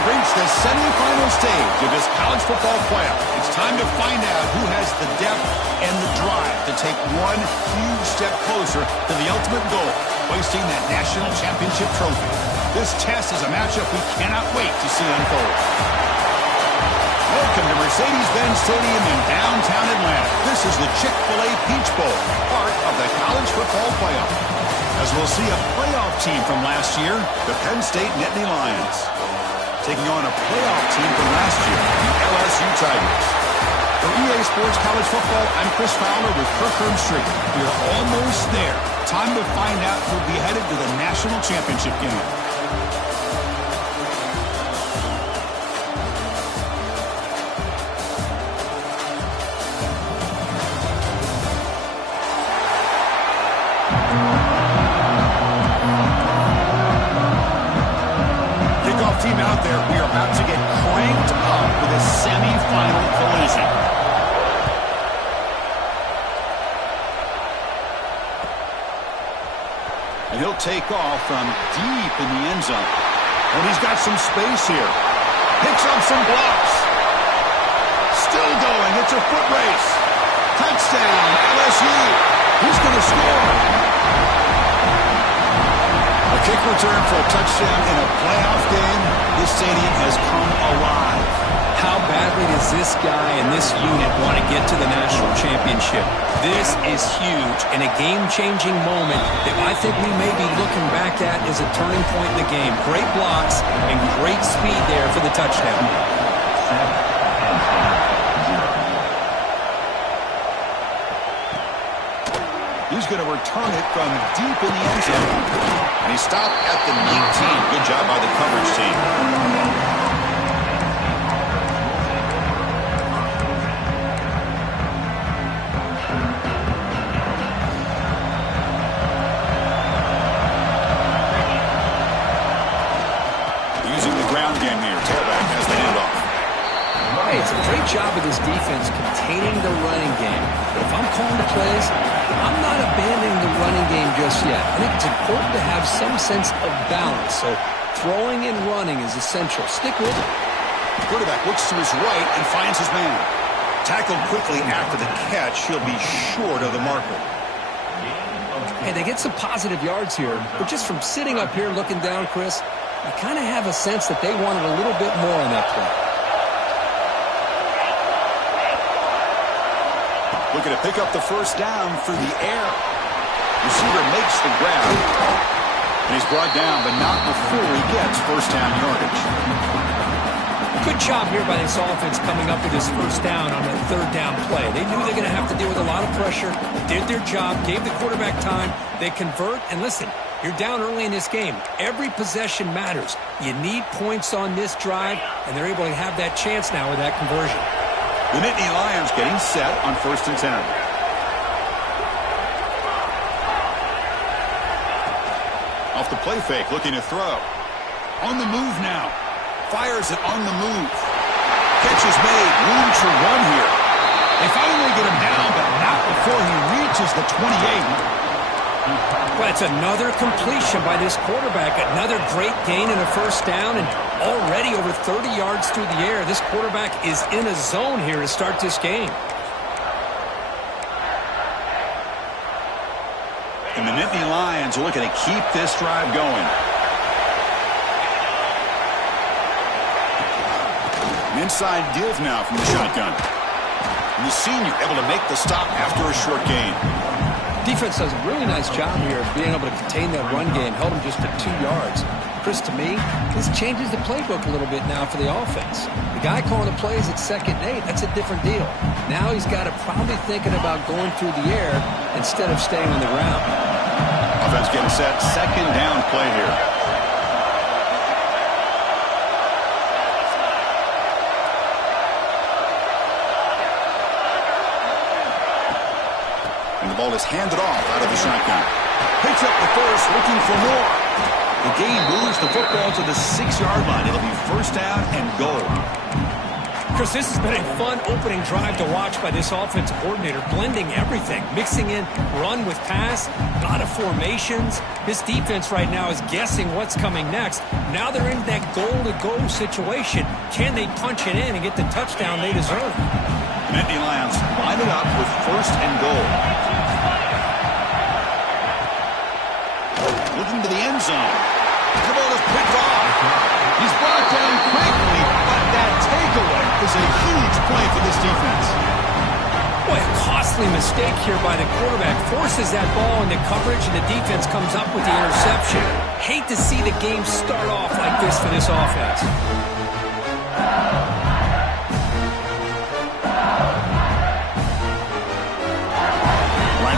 have reached the semifinal stage of this college football playoff. It's time to find out who has the depth and the drive to take one huge step closer to the ultimate goal, hoisting that national championship trophy. This test is a matchup we cannot wait to see unfold. Welcome to Mercedes-Benz Stadium in downtown Atlanta. This is the Chick-fil-A Peach Bowl, part of the college football playoff. As we'll see a playoff team from last year, the Penn State Nittany Lions, taking on a playoff team from last year, the LSU Tigers. For EA Sports College Football, I'm Chris Fowler with Kirk Herbstreit. We're almost there. Time to find out who'll be headed to the national championship game. Team out there, we are about to get cranked up with a semi-final collision. And he'll take off from deep in the end zone. And he's got some space here. Picks up some blocks. Still going. It's a foot race. Touchdown, LSU. Who's going to score? A kick return for a touchdown in a playoff game. This stadium has come alive. How badly does this guy and this unit want to get to the national championship? This is huge and a game-changing moment that I think we may be looking back at as a turning point in the game. Great blocks and great speed there for the touchdown. He's going to return it from deep in the end zone. And he stopped at the 19. Good job by the coverage team. Using the ground game here. Tailback has the handoff. Hey, it's a great job of this defense containing the running game. But if I'm calling the plays, I'm not abandoning the running game just yet. I think it's important to have some sense of balance. So throwing and running is essential. Stick with it. Quarterback looks to his right and finds his man. Tackled quickly after the catch. He'll be short of the marker. Hey, they get some positive yards here. But just from sitting up here looking down, Chris, I kind of have a sense that they wanted a little bit more on that play. Looking to pick up the first down through the air. Receiver makes the grab. And he's brought down, but not before he gets first down yardage. Good job here by this offense coming up with his first down on a third down play. They knew they were going to have to deal with a lot of pressure, did their job, gave the quarterback time. They convert, and listen, you're down early in this game. Every possession matters. You need points on this drive, and they're able to have that chance now with that conversion. The Nittany Lions getting set on 1st and 10. Off the play fake, looking to throw. On the move now. Fires it on the move. Catch is made. Room to run here. They finally get him down, but not before he reaches the 28. Well, it's another completion by this quarterback. Another great gain in a first down, and already over 30 yards through the air. This quarterback is in a zone here to start this game. And the Nittany Lions are looking to keep this drive going. An inside give now from the shotgun. And the senior able to make the stop after a short gain. Defense does a really nice job here of being able to contain that run game, held him just to 2 yards. Chris, to me, this changes the playbook a little bit now for the offense. The guy calling the plays at 2nd and 8, that's a different deal. Now he's got to probably thinking about going through the air instead of staying on the ground. Offense getting set, 2nd down play here. And the ball is handed off out of the shotgun. Picks up the first, looking for more. The gain moves the football to the 6-yard line. It'll be first down and goal. Chris, this has been a fun opening drive to watch by this offensive coordinator, blending everything, mixing in run with pass, a lot of formations. This defense right now is guessing what's coming next. Now they're in that goal-to-go situation. Can they punch it in and get the touchdown they deserve? Nittany Lions line it up with 1st and goal. Looking to the end zone. The ball is picked off. He's brought down quickly, but that takeaway is a huge play for this defense. Boy, a costly mistake here by the quarterback. Forces that ball into coverage, and the defense comes up with the interception. Hate to see the game start off like this for this offense.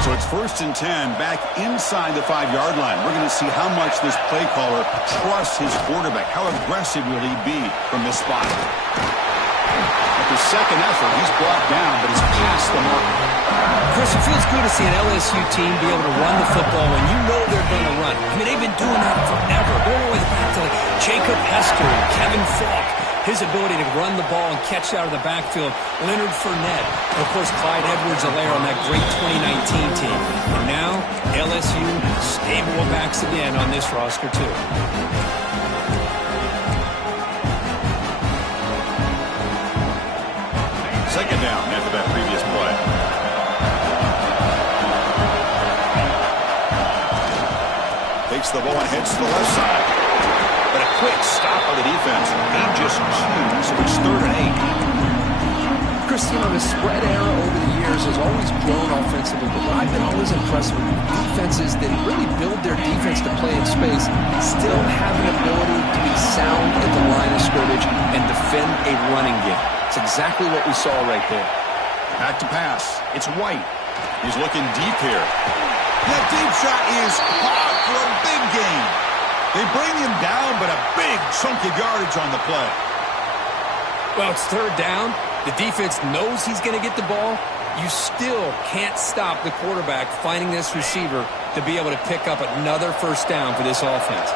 So it's 1st and 10, back inside the 5-yard line. We're going to see how much this play caller trusts his quarterback. How aggressive will he be from this spot? After second effort, he's brought down, but he's past the mark. Chris, it feels good to see an LSU team be able to run the football when you know they're going to run. I mean, they've been doing that forever. Going all the way back to like Jacob Hester and Kevin Falk. His ability to run the ball and catch out of the backfield. Leonard Fournette. And, of course, Clyde Edwards-Helaire on that great 2019 team. And now, LSU stable backs again on this roster, too. Second down after that previous play. Takes the ball and heads to the left side. But a quick stop by the defense. They just choose, so it's 3rd and 8. Chris, the spread era over the years has always grown offensively, but what I've been always impressed with defenses that really build their defense to play in space still have an ability to be sound at the line of scrimmage and defend a running game. It's exactly what we saw right there. Back to pass. It's White. He's looking deep here. That deep shot is caught for a big gain. They bring him down, but a big chunk of yardage on the play. Well, it's 3rd down. The defense knows he's going to get the ball. You still can't stop the quarterback finding this receiver to be able to pick up another 1st down for this offense.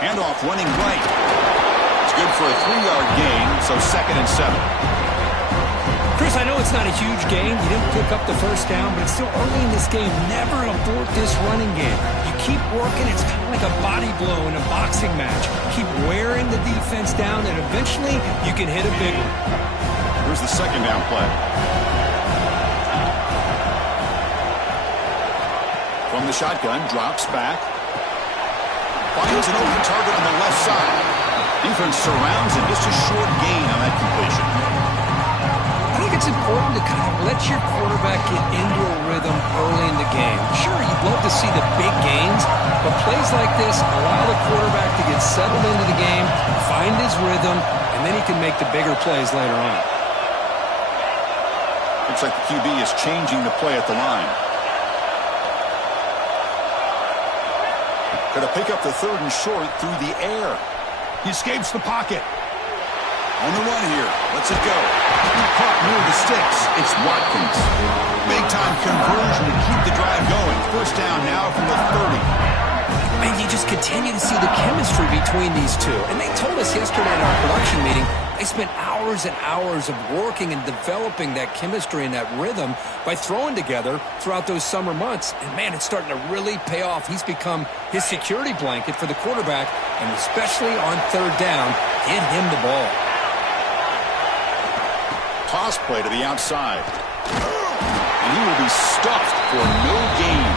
Handoff running right. It's good for a 3-yard gain, so 2nd and 7. Chris, I know it's not a huge gain. You didn't pick up the 1st down, but it's still early in this game. Never abort this running game. You keep working. It's kind of like a body blow in a boxing match. Keep wearing the defense down, and eventually you can hit a big one. Here's the 2nd down play. From the shotgun, drops back. Finds an open target on the left side. Defense surrounds him. Just a short gain on that completion. I think it's important to kind of let your quarterback get into a rhythm early in the game. Sure, you'd love to see the big gains, but plays like this allow the quarterback to get settled into the game, find his rhythm, and then he can make the bigger plays later on. Looks like the QB is changing the play at the line. Going to pick up the 3rd and short through the air. He escapes the pocket. On the run here. Lets it go. Caught near the sticks. It's Watkins. Big-time conversion to keep the drive going. 1st down now from the 30. And you just continue to see the chemistry between these two. And they told us yesterday in our production meeting, they spent hours and hours of working and developing that chemistry and that rhythm by throwing together throughout those summer months. And, man, it's starting to really pay off. He's become his security blanket for the quarterback, and especially on 3rd down, get him the ball. Toss play to the outside. And he will be stuffed for no gain.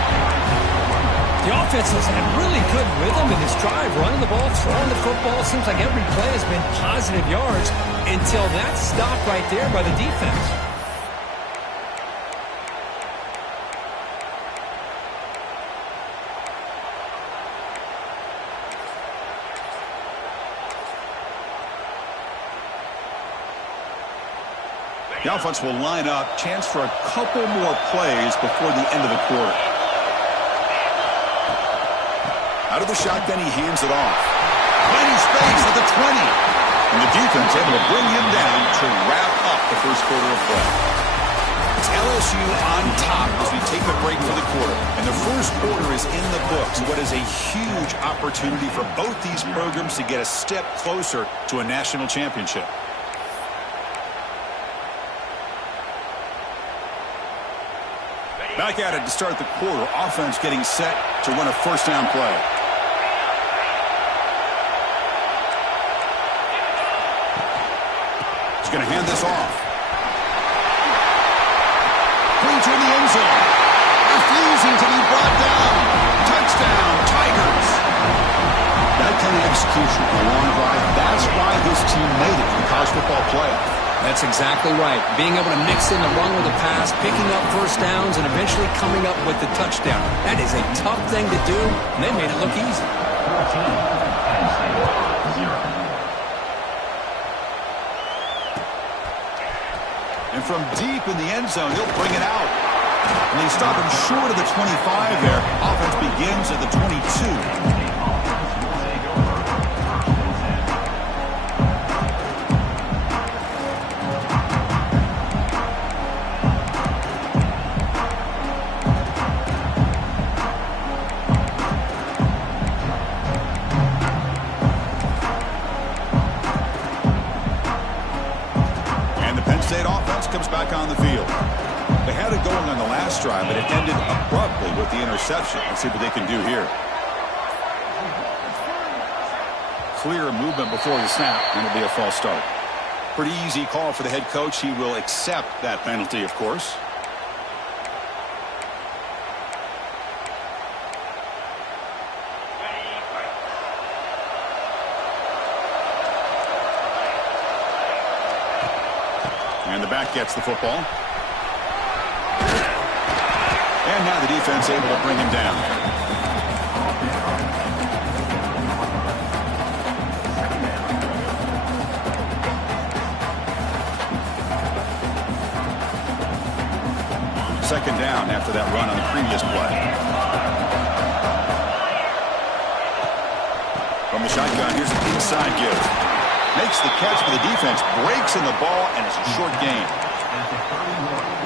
The offense has had really good rhythm in this drive, running the ball, throwing the football. Seems like every play has been positive yards until that stop right there by the defense. The offense will line up. Chance for a couple more plays before the end of the quarter. Out of the shotgun, he hands it off. Plenty space at the 20. And the defense able to bring him down to wrap up the 1st quarter of play. It's LSU on top as we take a break for the quarter. And the first quarter is in the books. What is a huge opportunity for both these programs to get a step closer to a national championship. Back at it to start the quarter. Offense getting set to run a first down play. He's going to hand this off. Clean to the end zone. Refusing to be brought down. Touchdown, Tigers. That kind of execution, a long drive, that's why this team made it to the college football playoff. That's exactly right. Being able to mix in the run with the pass, picking up first downs, and eventually coming up with the touchdown. That is a tough thing to do, and they made it look easy. And from deep in the end zone, he'll bring it out. And they stop him short of the 25 there. Offense begins at the 22. Comes back on the field. They had it going on the last drive, but it ended abruptly with the interception. Let's see what they can do here. Clear movement before the snap, and it'll be a false start. Pretty easy call for the head coach. He will accept that penalty, of course. And the back gets the football. And now the defense able to bring him down. Second down after that run on the previous play. From the shotgun, here's an inside give. Makes the catch for the defense, breaks in the ball, and it's a short gain.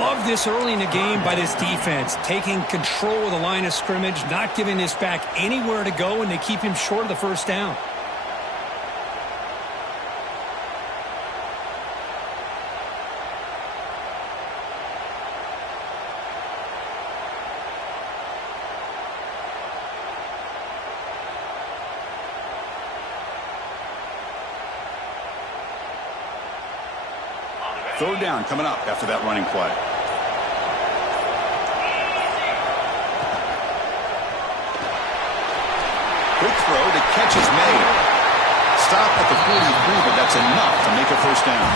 Love this early in the game by this defense, taking control of the line of scrimmage, not giving this back anywhere to go, and they keep him short of the first down. Third down coming up after that running play. Quick throw, the catch is made. Stop at the 43, but that's enough to make a first down.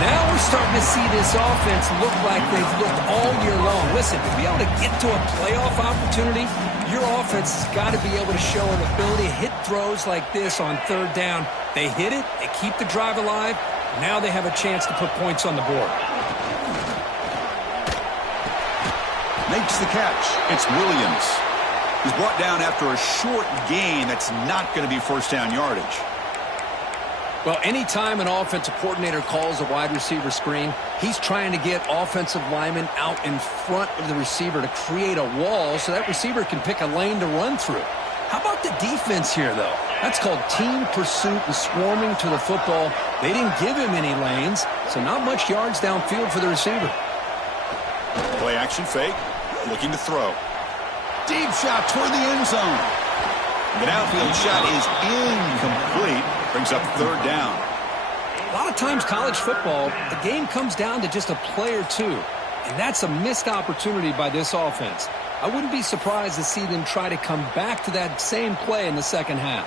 Now we're starting to see this offense look like they've looked all year long. Listen, to be able to get to a playoff opportunity, your offense has got to be able to show an ability to hit throws like this on third down. They hit it, they keep the drive alive. Now they have a chance to put points on the board. Makes the catch. It's Williams. He's brought down after a short gain that's not going to be first down yardage. Well, anytime an offensive coordinator calls a wide receiver screen, he's trying to get offensive linemen out in front of the receiver to create a wall so that receiver can pick a lane to run through. How about the defense here, though? That's called team pursuit and swarming to the football. They didn't give him any lanes, so not much yards downfield for the receiver. Play action fake, looking to throw. Deep shot toward the end zone. The downfield shot is incomplete. Brings up third down. A lot of times college football, the game comes down to just a play or two. And that's a missed opportunity by this offense. I wouldn't be surprised to see them try to come back to that same play in the second half.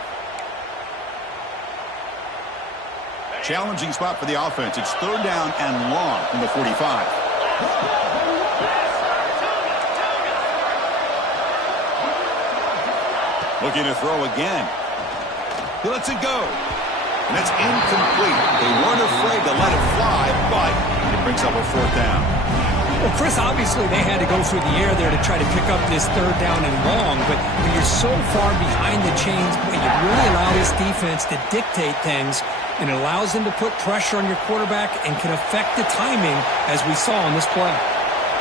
Challenging spot for the offense. It's third down and long from the 45. Looking to throw again. He lets it go. And it's incomplete. They weren't afraid to let it fly, but it brings up a fourth down. Well, Chris, obviously they had to go through the air there to try to pick up this third down and long, but when you're so far behind the chains, boy, you really allow this defense to dictate things. and it allows them to put pressure on your quarterback and can affect the timing, as we saw on this play.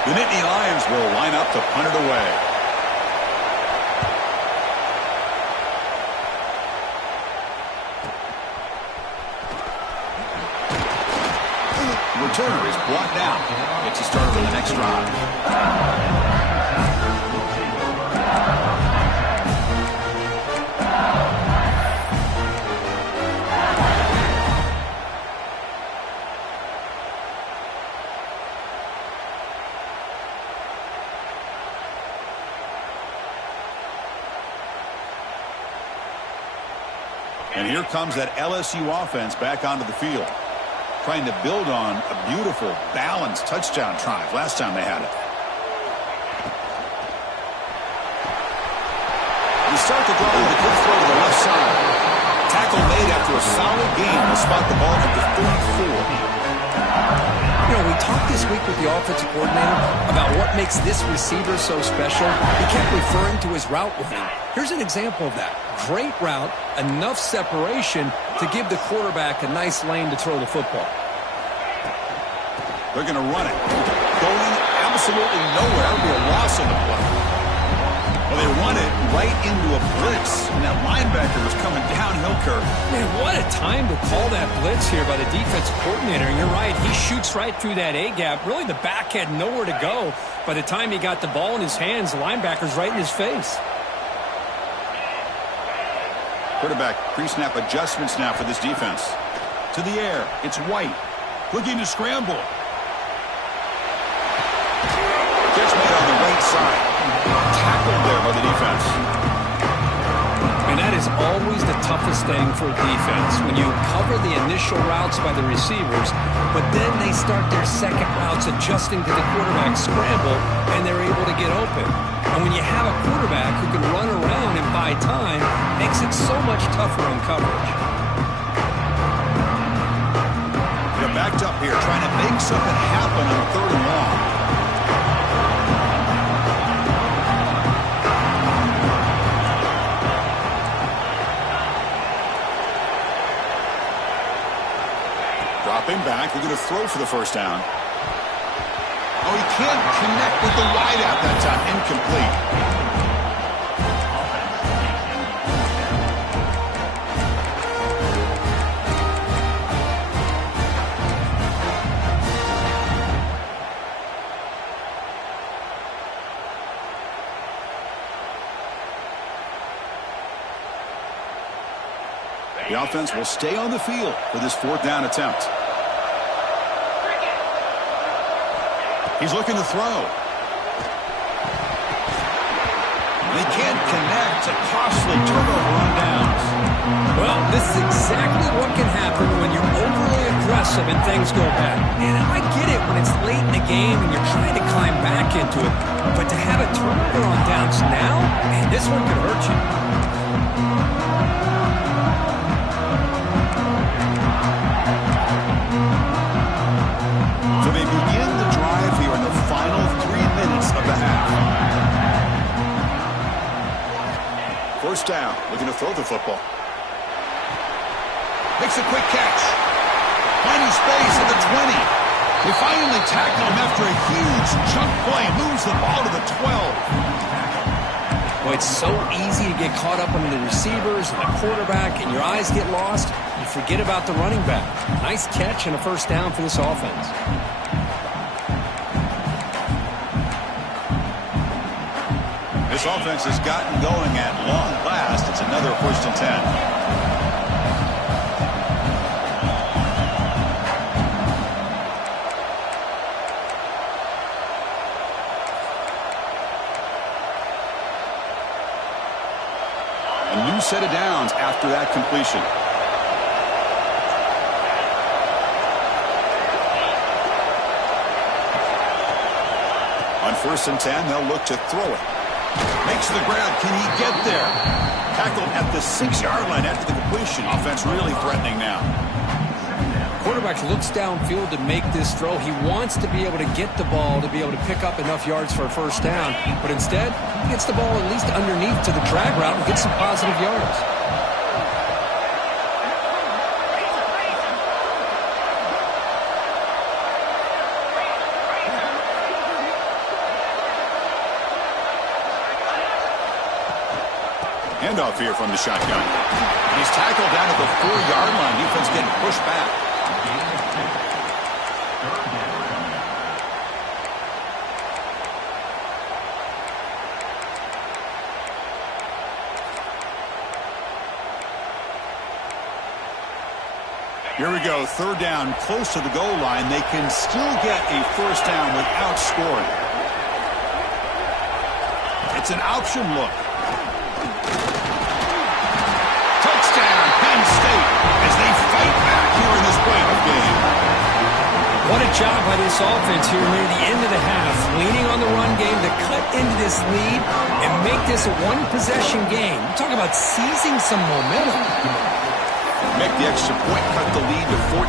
The Nittany Lions will line up to punt it away. The returner is brought down. Gets you started on the next drive. And here comes that LSU offense back onto the field, trying to build on a beautiful, balanced touchdown drive last time they had it. You start the drive with a good throw to the left side. Tackle made after a solid gain will spot the ball at the 34. You know, we talked this week with the offensive coordinator about what makes this receiver so special. He kept referring to his route running. Here's an example of that. Great route, enough separation to give the quarterback a nice lane to throw the football. They're going to run it. Going absolutely nowhere. It'll be a loss on the play. Well, they run it right into a blitz, and that linebacker was coming downhill curve. Man, what a time to call that blitz here by the defensive coordinator. And you're right, he shoots right through that A-gap. Really, the back had nowhere to go. By the time he got the ball in his hands, the linebacker's right in his face. Quarterback pre-snap adjustments now for this defense. To the air, it's White. Looking to scramble. Catch made on the right side. Tackled there by the defense. And that is always the toughest thing for a defense, when you cover the initial routes by the receivers, but then they start their second routes adjusting to the quarterback scramble, and they're able to get open. And when you have a quarterback who can run around and buy time, it makes it so much tougher on coverage. They're backed up here, trying to make something happen on 3rd and long. Dropping back, they're going to throw for the first down. Oh, he can't connect with the wideout that time. Incomplete. The offense will stay on the field for this 4th down attempt. He's looking to throw. They can't connect. A costly turnover on downs. Well, this is exactly what can happen when you're overly aggressive and things go bad. And I get it when it's late in the game and you're trying to climb back into it. But to have a turnover on downs now, man, this one could hurt you. So they begin the drive here in the final 3 minutes of the half. 1st down, looking to throw the football. Makes a quick catch. Finding space at the 20. They finally tackle him after a huge chunk play. Moves the ball to the 12. Well, it's so easy to get caught up on the receivers and the quarterback, and your eyes get lost. You forget about the running back. Nice catch and a 1st down for this offense. This offense has gotten going at long last. It's another 1st and 10. A new set of downs after that completion. On 1st and 10, they'll look to throw it. Makes the grab. Can he get there? Tackled at the 6-yard line after the completion. Offense really threatening now. Quarterback looks downfield to make this throw. He wants to be able to get the ball to be able to pick up enough yards for a 1st down. But instead, he gets the ball at least underneath to the drag route and gets some positive yards. handoff here from the shotgun. And he's tackled down at the 4-yard line. Defense getting pushed back. Here we go, 3rd down, close to the goal line. They can still get a first down without scoring. It's an option look. Touchdown, Penn State, as they fight back here in this playoff game. What a job by this offense here near the end of the half, leaning on the run game to cut into this lead and make this a one-possession game. We're talking about seizing some momentum. Make the extra point, cut the lead to 14-7.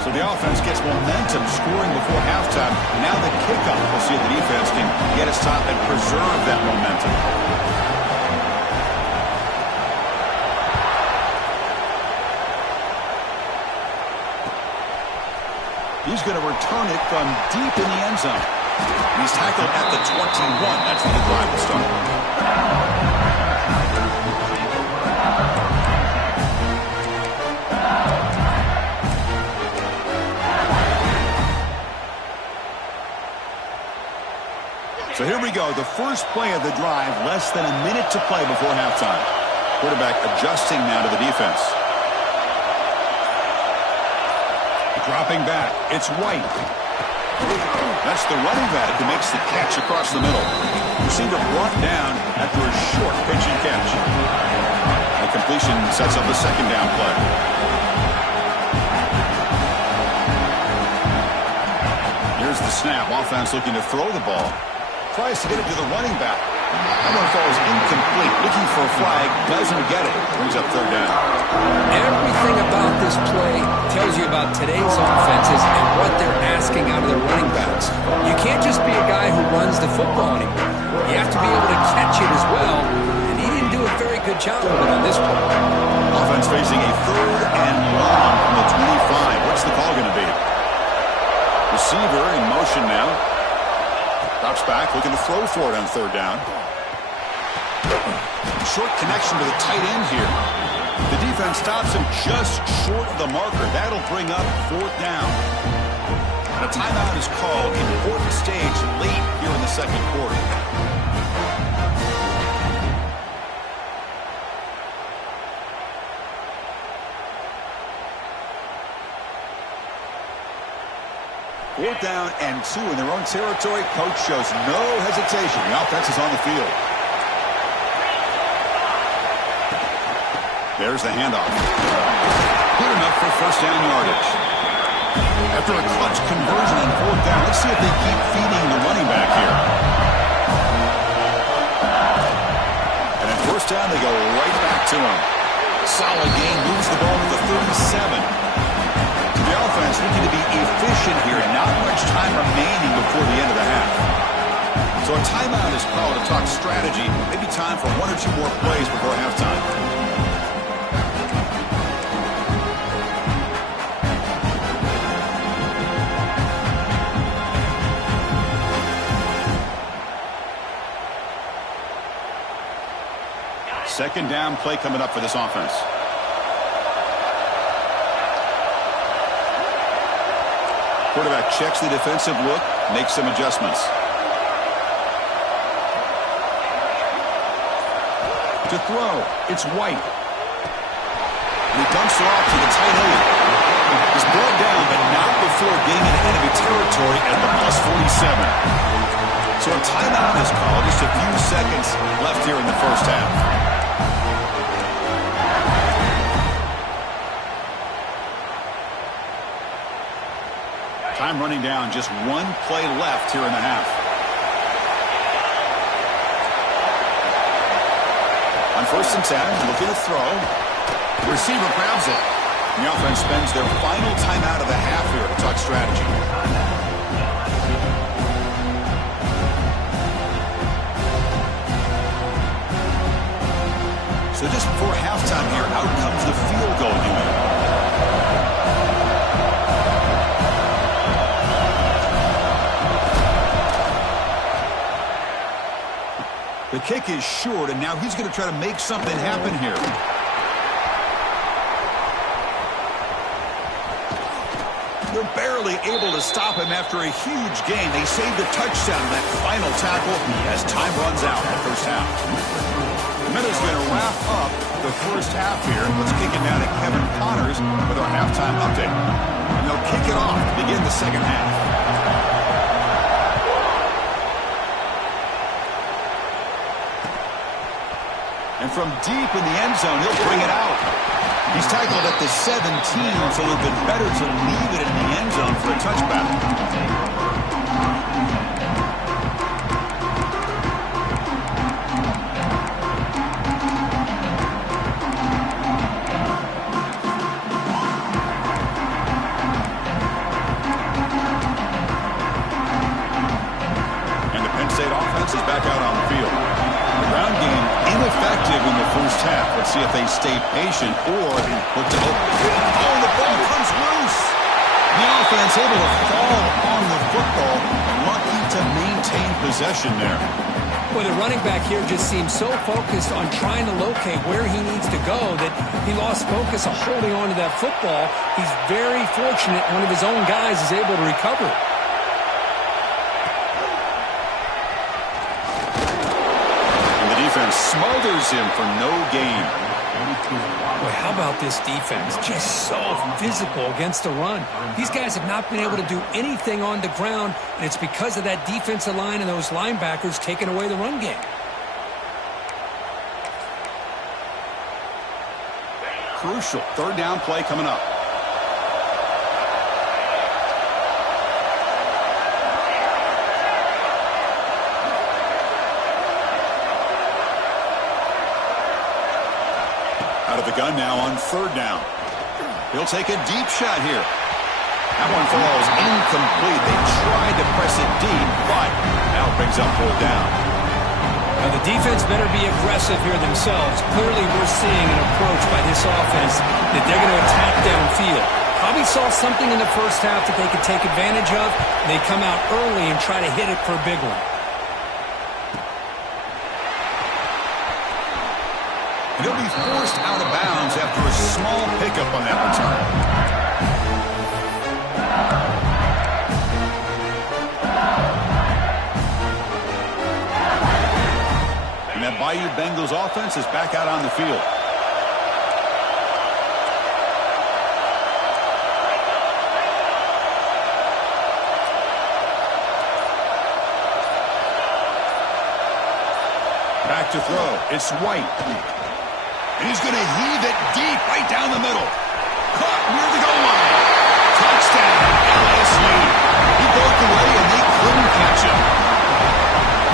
So the offense gets momentum, scoring before halftime. Now the kickoff. We'll see if the defense can get a stop and preserve that momentum. He's going to return it from deep in the end zone. He's tackled at the 21. That's where the drive will start. So here we go, the first play of the drive, less than a minute to play before halftime. Quarterback adjusting now to the defense. Dropping back, it's White. That's the running back who makes the catch across the middle. Receiver brought down after a short pitch and catch. The completion sets up a 2nd down play. Here's the snap. Offense looking to throw the ball. Tries to get it to the running back. That one falls incomplete. Looking for a flag. Doesn't get it. Brings up 3rd down. Everything about this play tells you about today's offenses and what they're asking out of their running backs. You can't just be a guy who runs the football anymore. You have to be able to catch it as well. And he didn't do a very good job of it on this play. Offense facing a 3rd and long from the 25. What's the call going to be? Receiver in motion now. Drops back, looking to throw for it on 3rd down. Short connection to the tight end here. The defense stops him just short of the marker. That'll bring up 4th down. A timeout is called. Important stage late here in the 2nd quarter. Fourth down and 2 in their own territory. Coach shows no hesitation. The offense is on the field. There's the handoff. Good enough for first down yardage. After a clutch conversion on 4th down, let's see if they keep feeding the running back here. And at first down, they go right back to him. Solid gain, moves the ball to the 37. The offense looking to be efficient here and not much time remaining before the end of the half. So a timeout is called to talk strategy. Maybe time for 1 or 2 more plays before halftime. Second down play coming up for this offense. Quarterback checks the defensive look, makes some adjustments. To throw, it's White. And he dumps it off to the tight end. He's brought down, but not before getting into enemy territory at the +47. So a timeout is called. Just a few seconds left here in the first half. Time running down, just 1 play left here in the half. On 1st and 10, looking to throw. The receiver grabs it. The offense spends their final timeout of the half here to talk strategy. So just before halftime here, out comes the field goal unit. The kick is short, and now he's going to try to make something happen here. They're barely able to stop him after a huge gain. They saved a touchdown in that final tackle as time runs out in the first half. The Meadows going to wrap up the first half here. Let's kick it now to Kevin Connors with our halftime update. And they'll kick it off to begin the second half. And from deep in the end zone, he'll bring it out. He's tackled at the 17, so it would have been better to leave it in the end zone for a touchback. And the Penn State offense is back out on the field. The ground game ineffective in the first half. Let's see if they stay patient or look to open. Oh, the ball comes loose. The offense able to fall on the football, lucky to maintain possession there. Well, the running back here just seems so focused on trying to locate where he needs to go that he lost focus of holding on to that football. He's very fortunate one of his own guys is able to recover it. Smothers him for no gain. Boy, how about this defense? Just so physical against the run. These guys have not been able to do anything on the ground, and it's because of that defensive line and those linebackers taking away the run game. Crucial third down play coming up. Out of the gun now on third down. He'll take a deep shot here. That one falls incomplete. They tried to press it deep, but now it brings up fourth down. Now the defense better be aggressive here themselves. Clearly we're seeing an approach by this offense that they're going to attack downfield. Probably saw something in the first half that they could take advantage of. They come out early and try to hit it for a big one. And he'll be forced out of bounds after a small pickup on that return. And that Bayou Bengals offense is back out on the field. Back to throw. It's White. And he's going to heave it deep right down the middle. Caught near the goal line. Touchdown, LSU. He broke away and they couldn't catch him.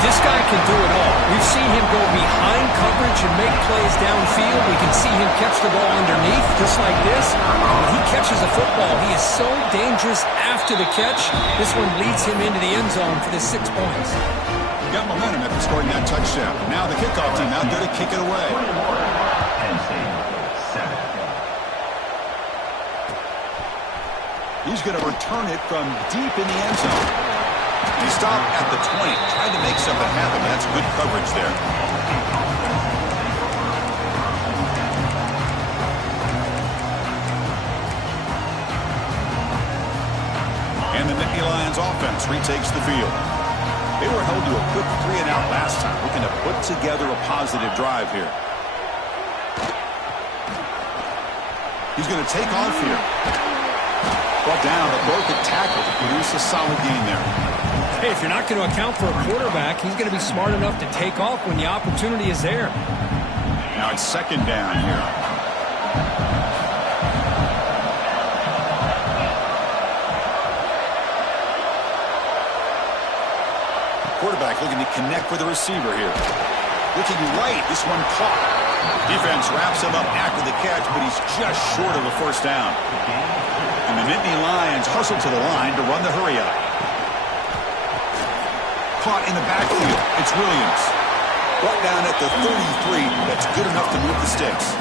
This guy can do it all. We've seen him go behind coverage and make plays downfield. We can see him catch the ball underneath just like this. When he catches a football, he is so dangerous after the catch. This one leads him into the end zone for the 6 points. Got momentum after scoring that touchdown. Now the kickoff team out there to kick it away. He's going to return it from deep in the end zone. He stopped at the 20, tried to make something happen. That's good coverage there. And the Nittany Lions offense retakes the field. They were held to a quick 3-and-out last time, looking to put together a positive drive here. He's going to take off here. Brought down, but broke a tackle to produce a solid gain there. Hey, if you're not going to account for a quarterback, he's going to be smart enough to take off when the opportunity is there. Now it's second down here. Quarterback looking to connect with the receiver here. Looking right, this one caught. Defense wraps him up after the catch, but he's just short of a first down. And the Nittany Lions hustle to the line to run the hurry-up. Caught in the backfield. It's Williams. Brought down at the 33. That's good enough to move the sticks.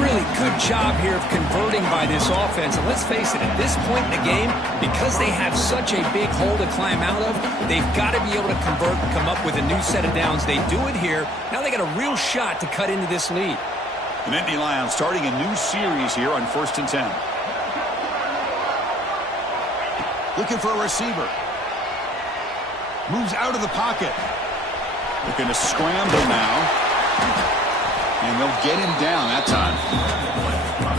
Really good job here of converting by this offense. And let's face it, at this point in the game, because they have such a big hole to climb out of, they've got to be able to convert and come up with a new set of downs. They do it here. Now they got a real shot to cut into this lead. The Nittany Lions starting a new series here on 1st and 10. Looking for a receiver. Moves out of the pocket. Looking to scramble now. And they'll get him down that time.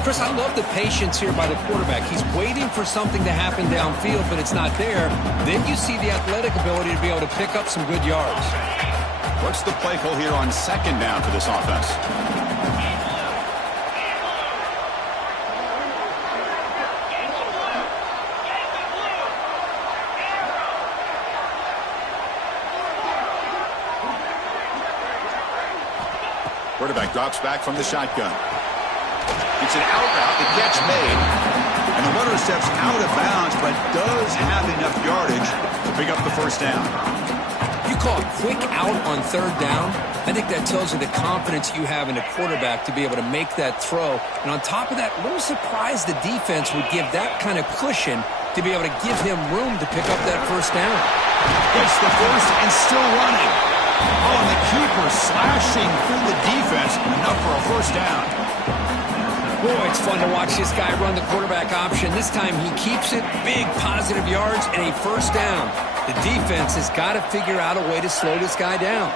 Chris, I love the patience here by the quarterback. He's waiting for something to happen downfield, but it's not there. Then you see the athletic ability to be able to pick up some good yards. What's the play call here on 2nd down for this offense? Quarterback drops back from the shotgun. It's an out route. The catch made. And the runner steps out of bounds, but does have enough yardage to pick up the 1st down. You call it quick out on 3rd down. I think that tells you the confidence you have in the quarterback to be able to make that throw. And on top of that, a little surprised the defense would give that kind of cushion to be able to give him room to pick up that 1st down. Gets the first and still running. Oh, and the keeper slashing through the defense. Enough for a 1st down. Boy, it's fun to watch this guy run the quarterback option. This time he keeps it, big positive yards, and a 1st down. The defense has got to figure out a way to slow this guy down.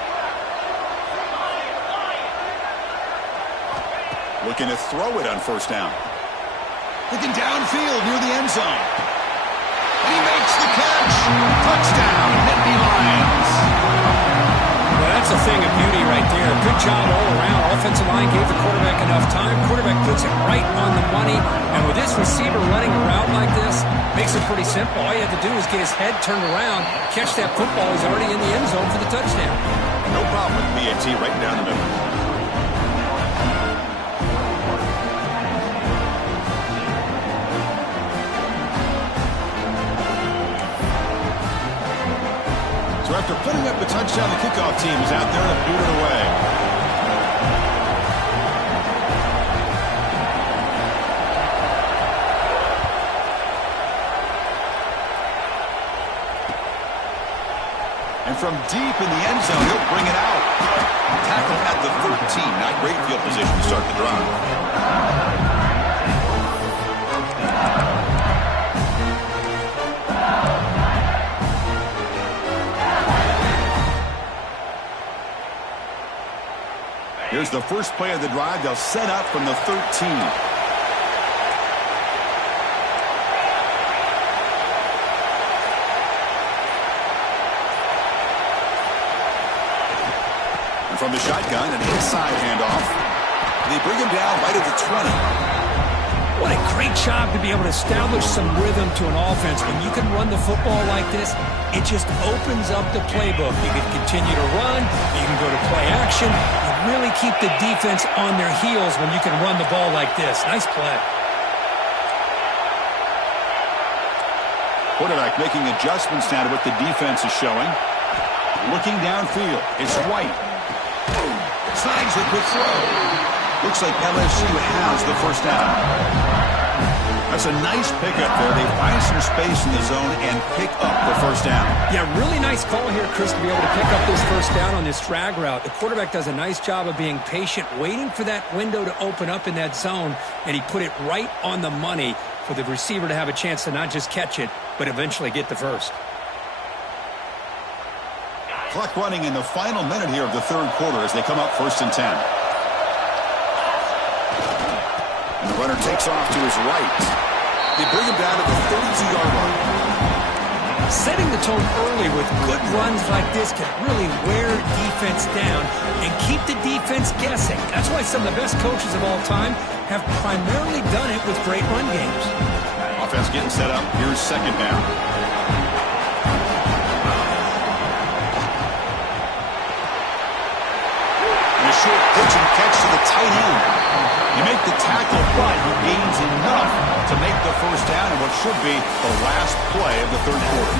Looking to throw it on 1st down. Looking downfield near the end zone. And he makes the catch. Touchdown, Nittany Lions. Well, that's a thing of beauty right there. Good job all around. Offensive line gave the quarterback enough time. Quarterback puts it right on the money. And with this receiver running a route like this, makes it pretty simple. All you have to do is get his head turned around, catch that football. He's already in the end zone for the touchdown. No problem with BAT right down the middle. So after putting up a touchdown, the kickoff team is out there to boot it away. And from deep in the end zone, he'll bring it out. Tackle at the 13. Not great field position to start the drive. Here's the first play of the drive. They'll set up from the 13. And from the shotgun, an inside handoff. They bring him down right at the 20. What a great job to be able to establish some rhythm to an offense. When you can run the football like this, it just opens up the playbook. You can continue to run. You can go to play action. You really keep the defense on their heels when you can run the ball like this. Nice play. Quarterback making adjustments now to what the defense is showing. Looking downfield. It's White. Snags a quick throw. Looks like LSU has the 1st down. That's a nice pickup there. They find some space in the zone and pick up the 1st down. Yeah, really nice call here, Chris, to be able to pick up this 1st down on this drag route. The quarterback does a nice job of being patient, waiting for that window to open up in that zone, and he put it right on the money for the receiver to have a chance to not just catch it, but eventually get the 1st. Clock running in the final minute here of the 3rd quarter as they come up 1st and 10. And the runner takes off to his right. They bring him down to the 32-yard line. Setting the tone early with good runs like this can really wear defense down and keep the defense guessing. That's why some of the best coaches of all time have primarily done it with great run games. Offense getting set up. Here's 2nd down. And a short pitch and catch to the tight end. You make the tackle, but he gains enough to make the 1st down in what should be the last play of the 3rd quarter.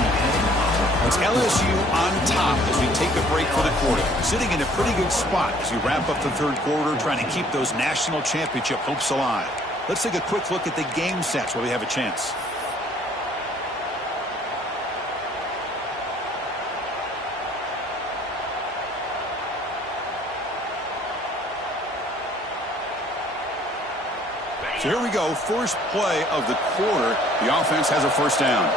It's LSU on top as we take a break for the quarter. Sitting in a pretty good spot as we wrap up the third quarter, trying to keep those national championship hopes alive. Let's take a quick look at the game sets where we have a chance. So here we go, first play of the quarter. The offense has a first down.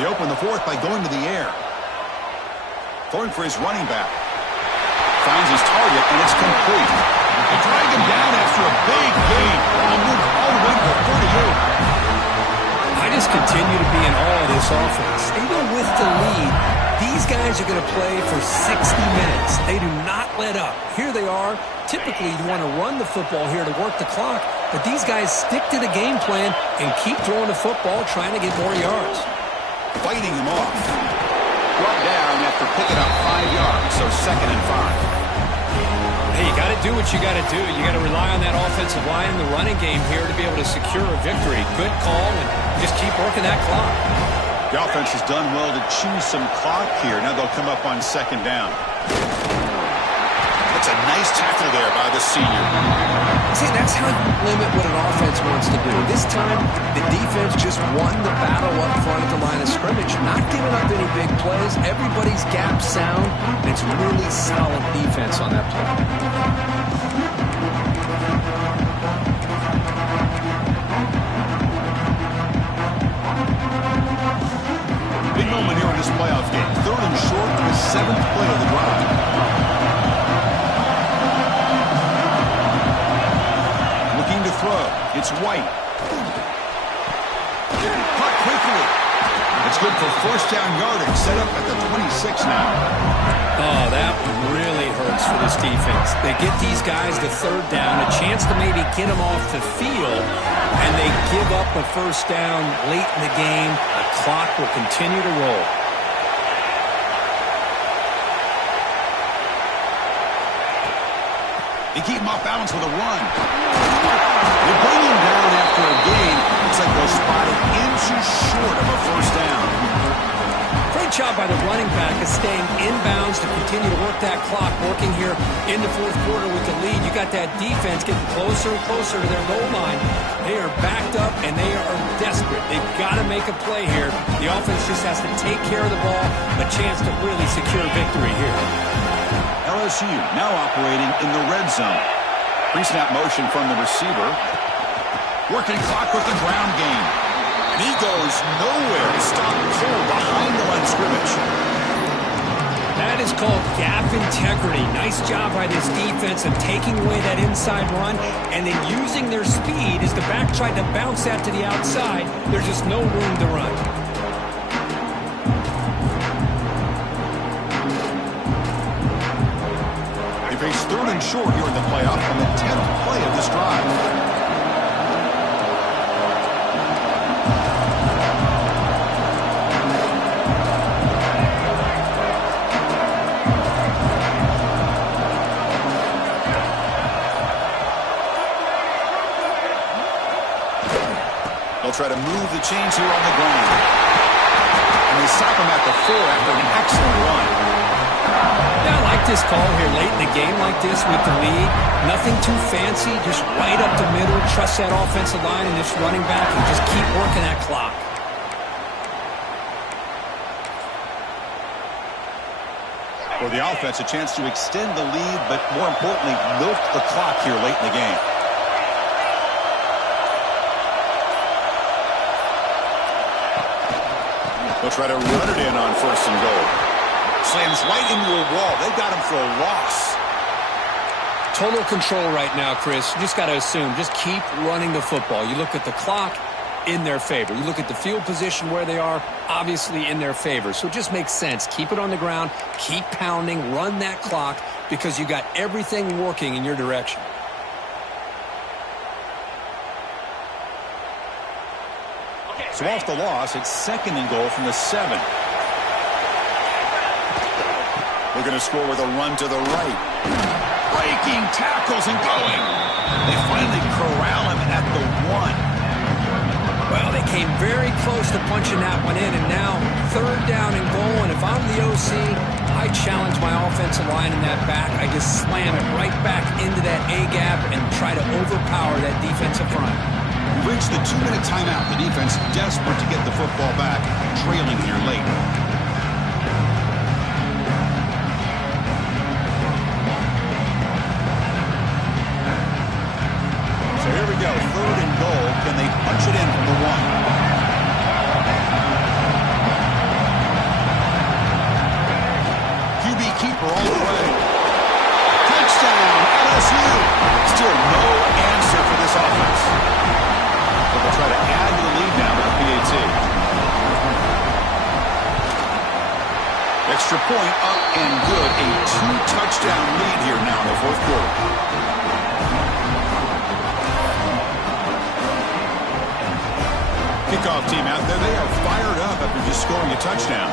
They open the fourth by going to the air. Throwing for his running back. Finds his target, and it's complete. They drag him down after a big gain. Ball moved all the way to the 38. I just continue to be in awe of this offense. Even with the lead, these guys are going to play for 60 minutes. They do not let up. Here they are. Typically, you want to run the football here to work the clock, but these guys stick to the game plan and keep throwing the football, trying to get more yards. Fighting him off. Brought down after picking up 5 yards, so 2nd and 5. Hey, you got to do what you got to do. You got to rely on that offensive line in the running game here to be able to secure a victory. Good call, and just keep working that clock. The offense has done well to choose some clock here. Now they'll come up on 2nd down. That's a nice tackle there by the senior. See, that's how you limit what an offense wants to do. This time, the defense just won the battle up front at the line of scrimmage, not giving up any big plays. Everybody's gap sound. It's really solid defense on that play. Big moment here in this playoff game. 3rd and short on the 7th play of the drive. Looking to throw. It's White. Caught quickly. It's good for first down yardage. Set up at the 26 now. Oh, that really hurts for this defense. They get these guys to 3rd down, a chance to maybe get them off the field, and they give up a first down late in the game. The clock will continue to roll. They keep him off balance with a run. They bring him down after a gain. Looks like they'll spot it inches short of a first down. Great job by the running back of staying inbounds to continue to work that clock, working here in the 4th quarter with the lead. You got that defense getting closer and closer to their goal line. They are backed up, and they are desperate. They've got to make a play here. The offense just has to take care of the ball, a chance to really secure victory here. LSU now operating in the red zone. Pre-snap motion from the receiver. Working clock with the ground game. And he goes nowhere to stop Cole behind the line of scrimmage. That is called gap integrity. Nice job by this defense of taking away that inside run and then using their speed as the back tried to bounce that to the outside. There's just no room to run. They face 3rd and short here in the playoff on the 10th play of this drive. They'll try to move the chains here on the ground. And they stop him at the 4 after an excellent run. Yeah, I like this call here late in the game like this with the lead. Nothing too fancy, just right up the middle. Trust that offensive line and this running back and just keep working that clock. For the offense, a chance to extend the lead, but more importantly, milk the clock here late in the game. They'll try to run it in on 1st and goal. Slams right into a wall. They've got him for a loss. Total control right now, Chris. You just got to assume. Just keep running the football. You look at the clock, in their favor. You look at the field position where they are, obviously in their favor. So it just makes sense. Keep it on the ground. Keep pounding. Run that clock because you got everything working in your direction. So off the loss, it's 2nd and goal from the 7. They're going to score with a run to the right. Break. breaking tackles and going. They finally corral him at the 1. Well, they came very close to punching that one in, and now 3rd down and goal. And if I'm the OC, I challenge my offensive line in that back. I just slam it right back into that A-gap and try to overpower that defensive front. We reached the 2-minute timeout. The defense desperate to get the football back, trailing here late. So here we go, 3rd and goal. Can they punch it in from the 1? QB keeper all the way. Touchdown, LSU. Still no answer for this offense. But they'll try to add to the lead now with the PAT. Extra point up and good. A 2-touchdown lead here now in the 4th quarter. Kickoff team out there. They are fired up after just scoring a touchdown.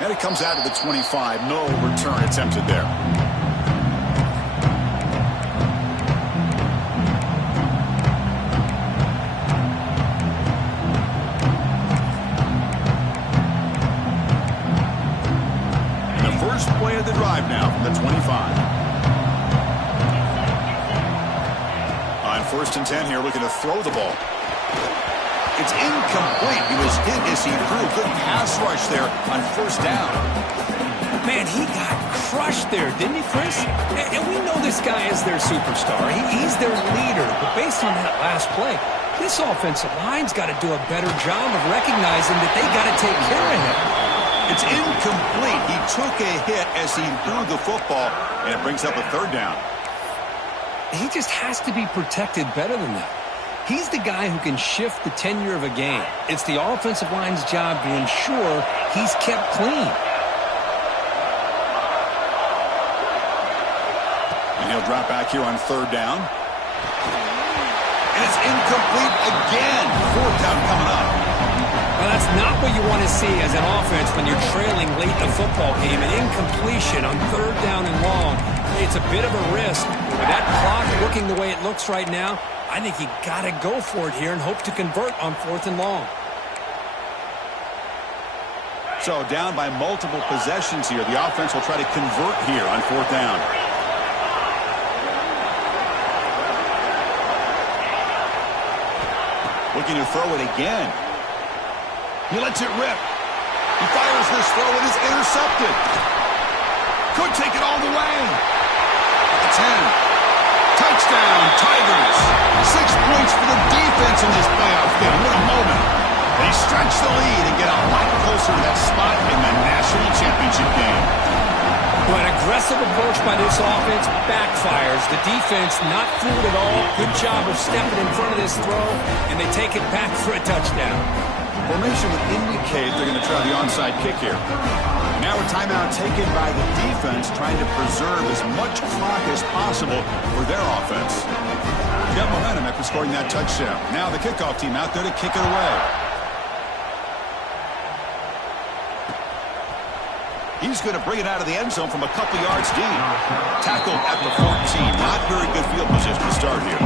And it comes out to the 25. No return attempted there. And the first play of the drive now from the 25. 1st and 10 here, looking to throw the ball. It's incomplete. He was hit as he threw. Good pass rush there on 1st down. Man, he got crushed there, didn't he, Chris? And we know this guy is their superstar. He's their leader. But based on that last play, this offensive line's got to do a better job of recognizing that they got to take care of him. It's incomplete. He took a hit as he threw the football, and it brings up a 3rd down. He just has to be protected better than that. He's the guy who can shift the tenure of a game. It's the offensive line's job to ensure he's kept clean. And he'll drop back here on 3rd down. And it's incomplete again. 4th down coming up. Well, that's not what you want to see as an offense when you're trailing late in the football game. An incompletion on 3rd down and long. It's a bit of a risk. With that clock looking the way it looks right now, I think you got to go for it here and hope to convert on 4th and long. So down by multiple possessions here. The offense will try to convert here on 4th down. Looking to throw it again. He lets it rip. He fires this throw. It is intercepted. Could take it all the way. At the 10. Touchdown, Tigers. 6 points for the defense in this playoff game. What a moment. They stretch the lead and get a lot closer to that spot in the national championship game. Well, an aggressive approach by this offense backfires. The defense not fooled at all. Good job of stepping in front of this throw, and they take it back for a touchdown. Formation would indicate they're going to try the onside kick here. Now a timeout taken by the defense, trying to preserve as much clock as possible for their offense. They got momentum after scoring that touchdown. Now the kickoff team out there to kick it away. He's going to bring it out of the end zone from a couple yards deep. Tackled at the 14. Not very good field position to start here.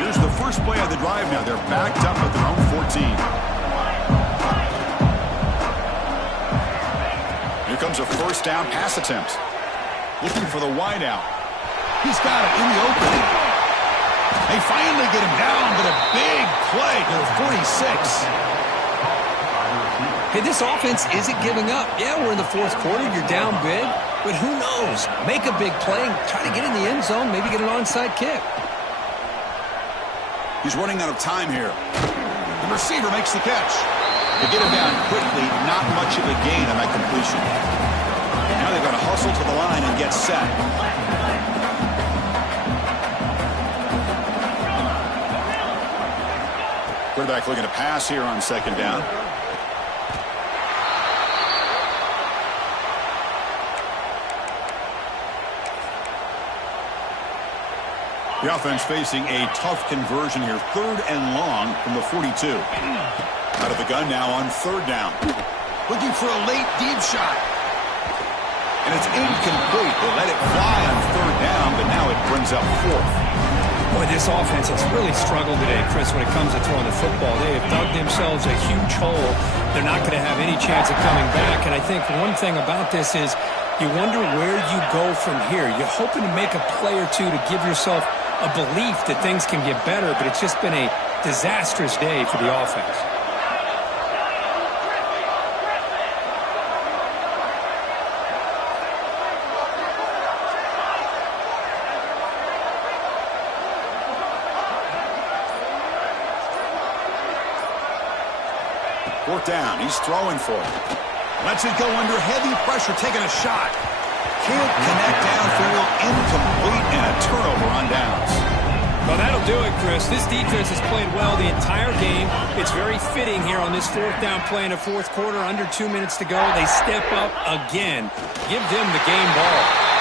Here's the first play of the drive now. They're backed up at their own 14. Here comes a 1st down pass attempt. Looking for the wide out. He's got it in the opening. They finally get him down, but a big play to the 46. Hey, this offense isn't giving up. Yeah, we're in the 4th quarter. You're down big. But who knows? Make a big play and try to get in the end zone, maybe get an onside kick. He's running out of time here. The receiver makes the catch. They get him down quickly. Not much of a gain on that completion. Now they've got to hustle to the line and get set. Quarterback looking to pass here on 2nd down. The offense facing a tough conversion here. 3rd and long from the 42. Out of the gun now on 3rd down. Looking for a late deep shot. And it's incomplete. They let it fly on 3rd down, but now it brings up 4th. Boy, this offense has really struggled today, Chris, when it comes to throwing the football. They have dug themselves a huge hole. They're not going to have any chance of coming back. And I think one thing about this is you wonder where you go from here. You're hoping to make a play or two to give yourself a belief that things can get better, but it's just been a disastrous day for the offense. Fourth down. He's throwing for it. Lets it go under heavy pressure, taking a shot. Can't connect downfield, incomplete, and a turnover on downs. Well, that'll do it, Chris. This defense has played well the entire game. It's very fitting here on this 4th down play in the 4th quarter. Under 2 minutes to go. They step up again. Give them the game ball.